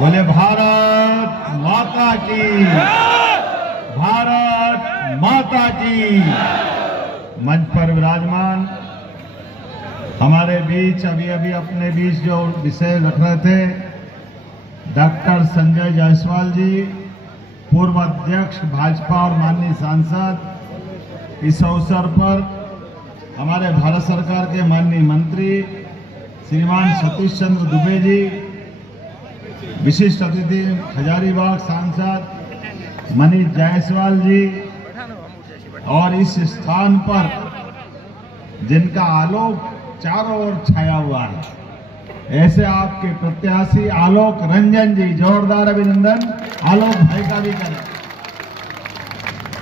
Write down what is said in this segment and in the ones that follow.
बोले भारत माता की, भारत माता की। मंच पर विराजमान हमारे बीच अभी अभी अपने बीच जो विषय रख रहे थे डॉक्टर संजय जायसवाल जी, पूर्व अध्यक्ष भाजपा और माननीय सांसद, इस अवसर पर हमारे भारत सरकार के माननीय मंत्री श्रीमान सतीश चंद्र दुबे जी, विशिष्ट अतिथि हजारीबाग सांसद मनीष जायसवाल जी, और इस स्थान पर जिनका आलोक चारों ओर छाया हुआ है, ऐसे आपके प्रत्याशी आलोक रंजन जी, जोरदार अभिनंदन आलोक भाई का भी करें।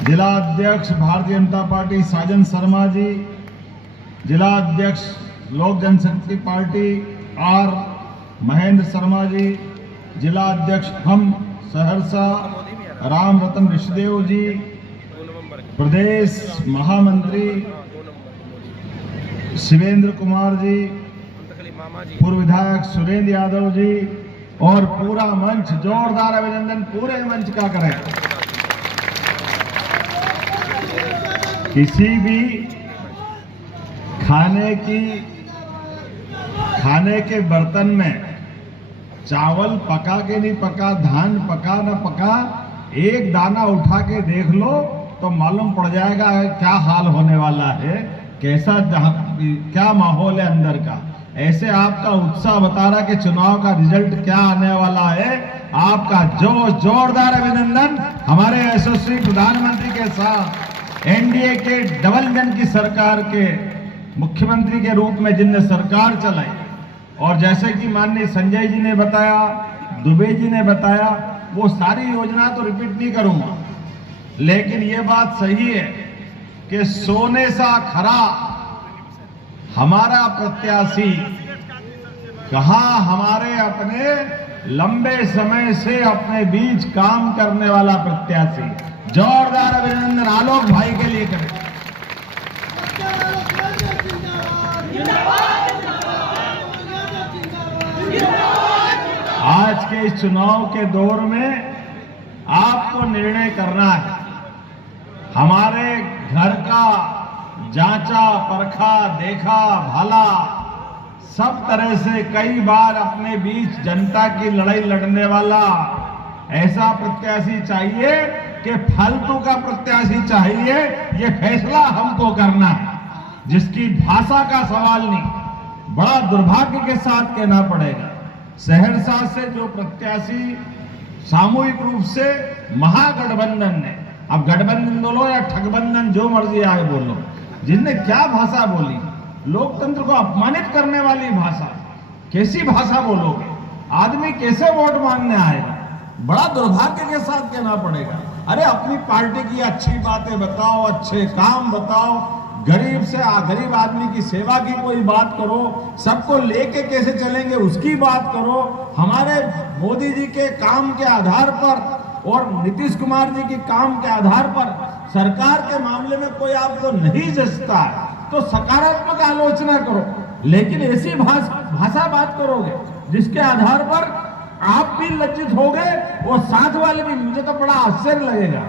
जिला अध्यक्ष भारतीय जनता पार्टी साजन शर्मा जी, जिला अध्यक्ष लोक जनशक्ति पार्टी आर महेंद्र शर्मा जी, जिला अध्यक्ष हम सहरसा राम रतन ऋषिदेव जी, प्रदेश महामंत्री शिवेंद्र कुमार जी, पूर्व विधायक सुरेंद्र यादव जी, और पूरा मंच, जोरदार अभिनंदन पूरे मंच का करें। किसी भी खाने के बर्तन में चावल पका के नहीं पका, धान पका न पका, एक दाना उठा के देख लो तो मालूम पड़ जाएगा क्या हाल होने वाला है, कैसा क्या माहौल है अंदर का। ऐसे आपका उत्साह बता रहा कि चुनाव का रिजल्ट क्या आने वाला है। आपका जोरदार अभिनंदन हमारे यशस्वी प्रधानमंत्री के साथ एनडीए के डबल इंजन की सरकार के मुख्यमंत्री के रूप में जिनने सरकार चलाई, और जैसे कि माननीय संजय जी ने बताया, दुबे जी ने बताया, वो सारी योजना तो रिपीट नहीं करूंगा, लेकिन ये बात सही है कि सोने सा खरा हमारा प्रत्याशी, कहां हमारे अपने लंबे समय से अपने बीच काम करने वाला प्रत्याशी। जोरदार अभिनंदन आलोक भाई के लिए करें। आज के इस चुनाव के दौर में आपको निर्णय करना है। हमारे घर का जांचा परखा देखा भाला सब तरह से कई बार अपने बीच जनता की लड़ाई लड़ने वाला ऐसा प्रत्याशी चाहिए कि फालतू का प्रत्याशी चाहिए। ये फैसला हमको करना है, जिसकी भाषा का सवाल नहीं। बड़ा दुर्भाग्य के साथ कहना पड़ेगा, सहरसा से जो प्रत्याशी सामूहिक रूप से महागठबंधन ने, अब गठबंधन बोलो या ठगबंधन, जो मर्जी आए बोलो, जिनने क्या भाषा बोली, लोकतंत्र को अपमानित करने वाली भाषा, कैसी भाषा बोलोगे? आदमी कैसे वोट मांगने आएगा? बड़ा दुर्भाग्य के साथ कहना पड़ेगा। अरे अपनी पार्टी की अच्छी बातें बताओ, अच्छे काम बताओ, गरीब आदमी की सेवा की कोई बात करो, सबको लेके कैसे चलेंगे उसकी बात करो। हमारे मोदी जी के काम के आधार पर और नीतीश कुमार जी के काम के आधार पर सरकार के मामले में कोई आपको नहीं जचता तो सकारात्मक आलोचना करो, लेकिन ऐसी भाषा बात करोगे जिसके आधार पर आप भी लज्जित होगे और साथ वाले भी। मुझे तो बड़ा आश्चर्य लगेगा,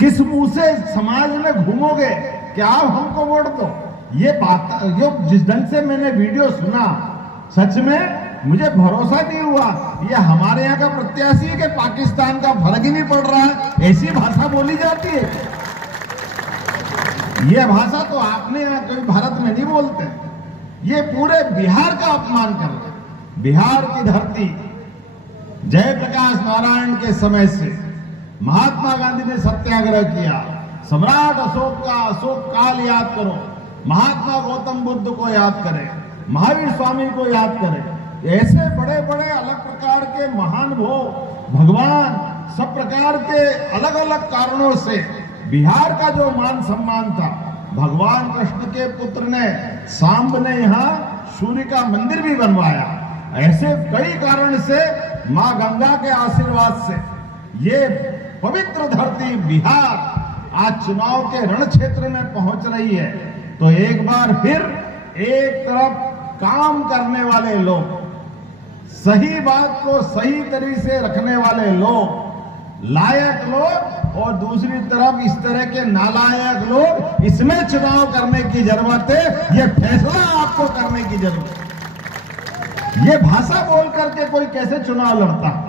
किस मुंह से समाज में घूमोगे कि आप हमको वोट दो। ये बात जो जिस ढंग से मैंने वीडियो सुना, सच में मुझे भरोसा नहीं हुआ ये हमारे यहाँ का प्रत्याशी है कि पाकिस्तान का, फर्क ही नहीं पड़ रहा है। ऐसी भाषा बोली जाती है। ये भाषा तो आपने यहाँ कोई भारत में नहीं बोलते। ये पूरे बिहार का अपमान कर रहे हैं। बिहार की धरती जयप्रकाश नारायण के समय से महात्मा गांधी ने सत्याग्रह किया, सम्राट अशोक का अशोक काल याद करो, महात्मा गौतम बुद्ध को याद करें, महावीर स्वामी को याद करें। ऐसे बड़े बड़े अलग प्रकार के महान भगवान, सब प्रकार के अलग अलग कारणों से बिहार का जो मान सम्मान था, भगवान कृष्ण के पुत्र ने सांब ने यहाँ सूर्य का मंदिर भी बनवाया। ऐसे कई कारण से मां गंगा के आशीर्वाद से ये पवित्र धरती बिहार आज चुनाव के रण क्षेत्र में पहुंच रही है। तो एक बार फिर एक तरफ काम करने वाले लोग, सही बात को सही तरीके से रखने वाले लोग, लायक लोग, और दूसरी तरफ इस तरह के नालायक लोग, इसमें चुनाव करने की जरूरत है। ये फैसला आपको करने की जरूरत है। ये भाषा बोल करके कोई कैसे चुनाव लड़ता है?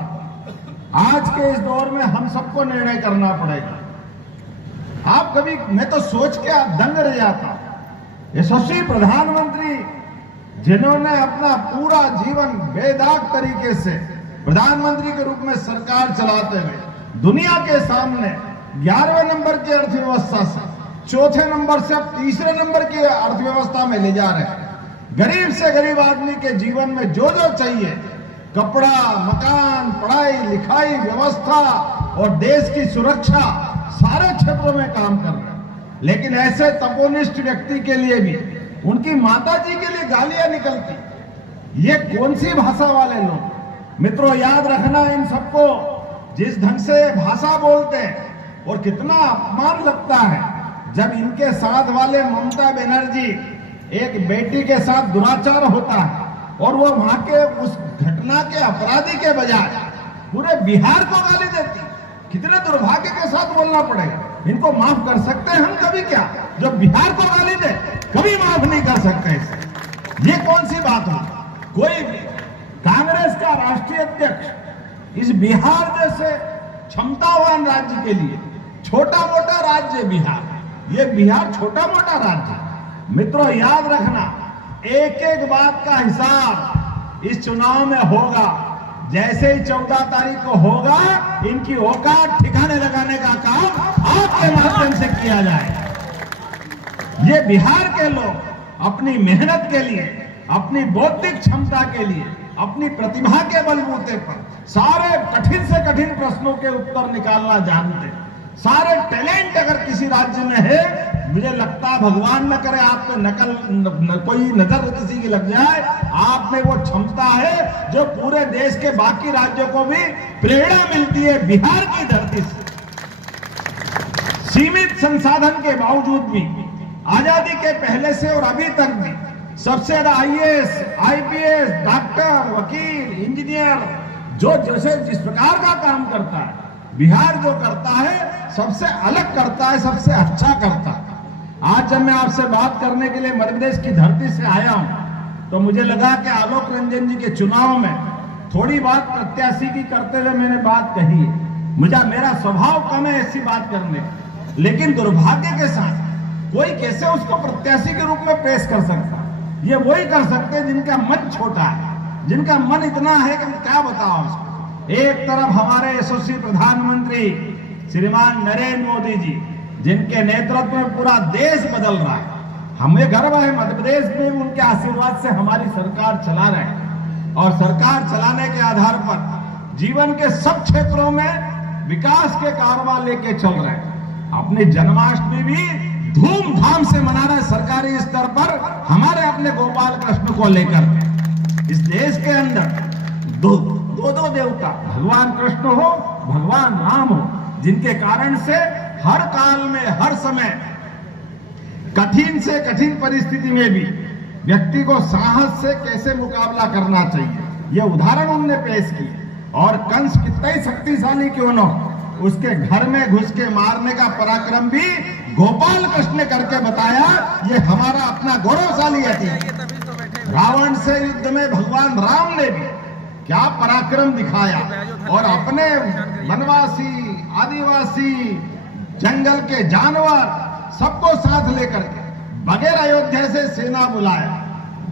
आज के इस दौर में हम सबको निर्णय करना पड़ेगा। आप कभी, मैं तो सोच के दंग रह जाता, यशस्वी प्रधानमंत्री जिन्होंने अपना पूरा जीवन बेदाग तरीके से प्रधानमंत्री के रूप में सरकार चलाते हुए दुनिया के सामने 11वें नंबर की अर्थव्यवस्था से चौथे नंबर से अब तीसरे नंबर की अर्थव्यवस्था में ले जा रहे हैं। गरीब से गरीब आदमी के जीवन में जो जो चाहिए, कपड़ा, मकान, पढ़ाई लिखाई व्यवस्था और देश की सुरक्षा, सारे क्षेत्रों में काम कर रहे हैं। लेकिन ऐसे तपोनिष्ठ व्यक्ति के लिए भी उनकी माताजी के लिए गालियां निकलती। ये कौन सी भाषा वाले लोग? मित्रों, याद रखना, इन सबको जिस ढंग से भाषा बोलते हैं और कितना अपमान लगता है जब इनके साथ वाले ममता बनर्जी, एक बेटी के साथ दुराचार होता है और वो वहां के उस घटना के अपराधी के बजाय पूरे बिहार को गाली देती। कितने दुर्भाग्य के साथ बोलना पड़ेगा। इनको माफ कर सकते हैं हम कभी? क्या जो बिहार को गाली दे कभी माफ नहीं कर सकते इसे। ये कौन सी बात हो? कोई कांग्रेस का राष्ट्रीय अध्यक्ष इस बिहार जैसे क्षमतावान राज्य के लिए, छोटा मोटा राज्य बिहार, ये बिहार छोटा मोटा राज्य। मित्रों, याद रखना, एक एक बात का हिसाब इस चुनाव में होगा। जैसे ही 14 तारीख को होगा, इनकी औकात ठिकाने लगाने का काम आपके माध्यम से किया जाएगा। ये बिहार के लोग अपनी मेहनत के लिए, अपनी बौद्धिक क्षमता के लिए, अपनी प्रतिभा के बलबूते पर सारे कठिन से कठिन प्रश्नों के उत्तर निकालना जानते हैं। सारे टैलेंट अगर किसी राज्य में है, मुझे लगता है भगवान न करे आप पे कोई नजर किसी की लग जाए, आप में वो क्षमता है जो पूरे देश के बाकी राज्यों को भी प्रेरणा मिलती है। बिहार की धरती से सीमित संसाधन के बावजूद भी, आजादी के पहले से और अभी तक भी सबसे ज्यादा IAS, IPS, डॉक्टर, वकील, इंजीनियर जो जैसे जिस प्रकार का काम करता है, बिहार जो करता है सबसे अलग करता है, सबसे अच्छा करता है। आज जब मैं आपसे बात करने के लिए मध्य प्रदेश की धरती से आया हूं, तो मुझे लगा कि आलोक रंजन जी के चुनाव में थोड़ी बात प्रत्याशी की करते हुए मैंने बात कही है। मेरा स्वभाव कम है ऐसी बात करने, लेकिन दुर्भाग्य के साथ कोई कैसे उसको प्रत्याशी के रूप में पेश कर सकता? ये वही कर सकते हैं जिनका मन छोटा है, जिनका मन इतना है कि क्या बताओ उसको। एक तरफ हमारे यशस्वी प्रधानमंत्री श्रीमान नरेंद्र मोदी जी, जिनके नेतृत्व में पूरा देश बदल रहा है। हमें गर्व है मध्य प्रदेश में उनके आशीर्वाद से हमारी सरकार चला रहे हैं, और सरकार चलाने के आधार पर जीवन के सब क्षेत्रों में विकास के कारवां लेके चल रहे हैं। अपनी जन्माष्टमी भी धूमधाम से मना रहे सरकारी स्तर पर, हमारे अपने गोपाल कृष्ण को लेकर। इस देश के अंदर दो देवता, भगवान कृष्ण हो, भगवान राम हो, जिनके कारण से हर काल में, हर समय कठिन से कठिन परिस्थिति में भी व्यक्ति को साहस से कैसे मुकाबला करना चाहिए, यह उदाहरण उन्होंने पेश किए। और कंस कितना ही शक्तिशाली क्यों न हो, उसके घर में घुस के मारने का पराक्रम भी गोपाल कृष्ण ने करके बताया। ये हमारा अपना गौरवशाली अतीत। रावण से युद्ध में भगवान राम ने भी क्या पराक्रम दिखाया, और अपने वनवासी, आदिवासी, जंगल के जानवर सबको साथ लेकर के बगैर अयोध्या से सेना बुलाया।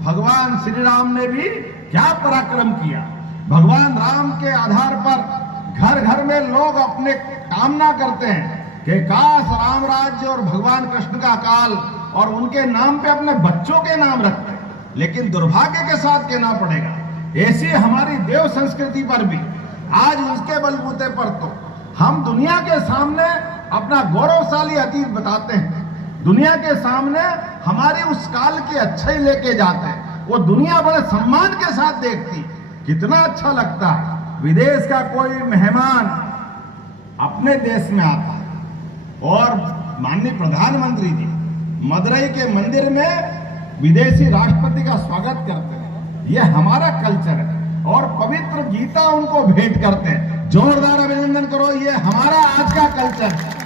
भगवान श्री राम ने भी क्या पराक्रम किया। भगवान राम के आधार पर घर घर में लोग अपने कामना करते हैं कि काश राम राज्य और भगवान कृष्ण का काल, और उनके नाम पे अपने बच्चों के नाम रखते हैं। लेकिन दुर्भाग्य के साथ कहना पड़ेगा, ऐसी हमारी देव संस्कृति पर भी आज उसके बलबूते पर तो हम दुनिया के सामने अपना गौरवशाली अतीत बताते हैं, दुनिया के सामने हमारी उस काल की अच्छाई लेके जाते हैं। वो दुनिया बड़े सम्मान के साथ देखती, कितना अच्छा लगता है। विदेश का कोई मेहमान अपने देश में आता है और माननीय प्रधानमंत्री जी मदुरई के मंदिर में विदेशी राष्ट्रपति का स्वागत करते हैं। यह हमारा कल्चर है। और पवित्र गीता उनको भेंट करते हैं। जोरदार अभिनंदन करो, ये हमारा आज का कल्चर है।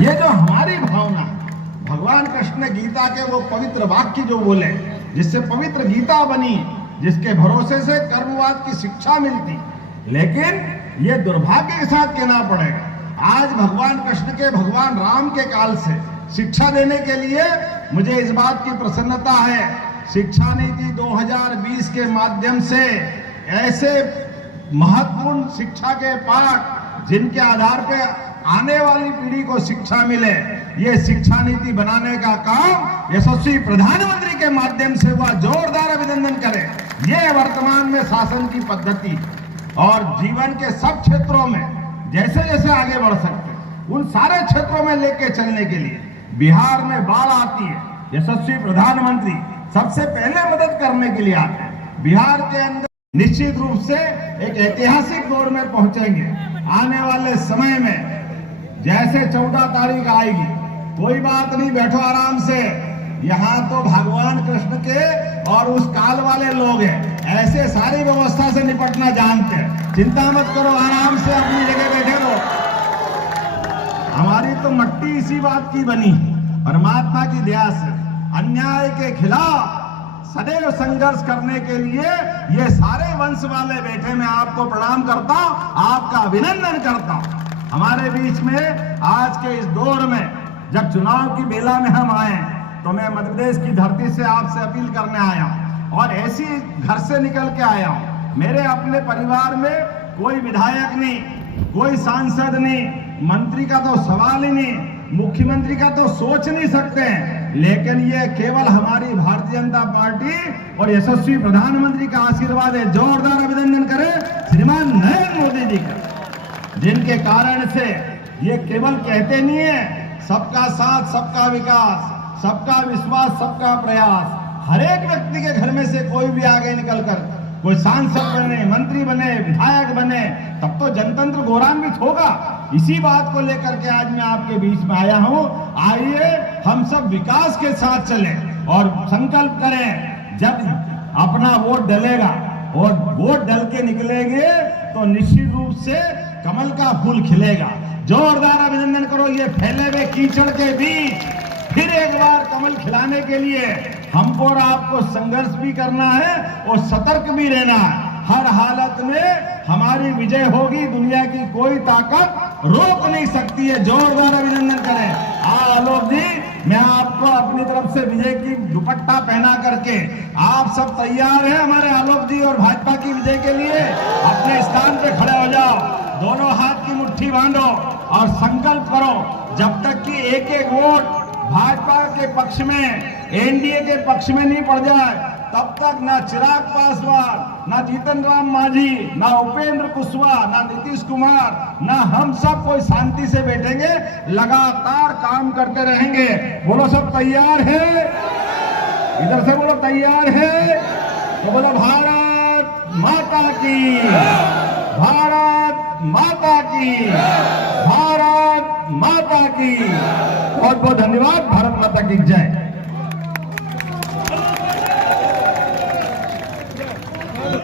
ये जो हमारी भावना, भगवान कृष्ण ने गीता के वो पवित्र वाक्य जो बोले, जिससे पवित्र गीता बनी, जिसके भरोसे से कर्मवाद की शिक्षा मिलती, लेकिन ये दुर्भाग्य के साथ कहना पड़ेगा, आज भगवान कृष्ण के, भगवान राम के काल से शिक्षा देने के लिए मुझे इस बात की प्रसन्नता है, शिक्षा नीति 2020 के माध्यम से ऐसे महत्वपूर्ण शिक्षा के पाठ जिनके आधार पे आने वाली पीढ़ी को शिक्षा मिले, ये शिक्षा नीति बनाने का काम यशस्वी प्रधानमंत्री के माध्यम से हुआ। जोरदार अभिनंदन करें। ये वर्तमान में शासन की पद्धति और जीवन के सब क्षेत्रों में जैसे जैसे आगे बढ़ सकते हैं, उन सारे क्षेत्रों में लेके चलने के लिए बिहार में बाढ़ आती है, यशस्वी प्रधानमंत्री सबसे पहले मदद करने के लिए आते हैं। बिहार के अंदर निश्चित रूप से एक ऐतिहासिक दौर में पहुंचेंगे। आने वाले समय में जैसे 14 तारीख आएगी, कोई बात नहीं, बैठो आराम से। यहाँ तो भगवान कृष्ण के और उस काल वाले लोग हैं, ऐसे सारी व्यवस्था से निपटना जानते हैं। चिंता मत करो, आराम से अपनी जगह बैठे रहो। हमारी तो मट्टी इसी बात की बनी, परमात्मा की दया से अन्याय के खिलाफ सदैव संघर्ष करने के लिए ये सारे वंश वाले बैठे, मैं आपको प्रणाम करता हूं, आपका अभिनंदन करता हूं। हमारे बीच में आज के इस दौर में जब चुनाव की बेला में हम आए, तो मैं मध्य प्रदेश की धरती से आपसे अपील करने आया हूं और ऐसी घर से निकल के आया हूं। मेरे अपने परिवार में कोई विधायक नहीं, कोई सांसद नहीं, मंत्री का तो सवाल ही नहीं, मुख्यमंत्री का तो सोच नहीं सकते हैं, लेकिन ये केवल हमारी भारतीय जनता पार्टी और यशस्वी प्रधानमंत्री का आशीर्वाद है। जोरदार अभिनंदन करें श्रीमान नरेंद्र मोदी जी का, जिनके कारण से ये केवल कहते नहीं है सबका साथ, सबका विकास, सबका विश्वास, सबका प्रयास। हर एक व्यक्ति के घर में से कोई भी आगे निकलकर कोई सांसद बने, मंत्री बने, विधायक बने, तब तो जनतंत्र गौरवान्वित होगा। इसी बात को लेकर के आज मैं आपके बीच में आया हूं। आइए हम सब विकास के साथ चलें और संकल्प करें, जब अपना वोट डलेगा और वोट डल के निकलेंगे तो निश्चित रूप से कमल का फूल खिलेगा। जोरदार अभिनंदन करो। ये फैले हुए कीचड़ के बीच फिर एक बार कमल खिलाने के लिए हमको और आपको संघर्ष भी करना है और सतर्क भी रहना है। हर हालत में हमारी विजय होगी, दुनिया की कोई ताकत रोक नहीं सकती है। जोरदार अभिनंदन करें। आलोक जी, मैं आपको अपनी तरफ से विजय की दुपट्टा पहना करके, आप सब तैयार हैं हमारे आलोक जी और भाजपा की विजय के लिए? अपने स्थान पे खड़े हो जाओ, दोनों हाथ की मुट्ठी बांधो और संकल्प करो, जब तक कि एक एक वोट भाजपा के पक्ष में, एनडीए के पक्ष में नहीं पड़ जाए, तब तक ना चिराग पासवान, ना जीतन राम मांझी, ना उपेंद्र कुशवाहा, ना नीतीश कुमार, ना हम सब कोई शांति से बैठेंगे, लगातार काम करते रहेंगे। बोलो सब तैयार है? इधर से बोलो तैयार है? तो बोलो भारत माता की, भारत माता की, भारत माता की। बहुत बहुत धन्यवाद। भारत माता की जय।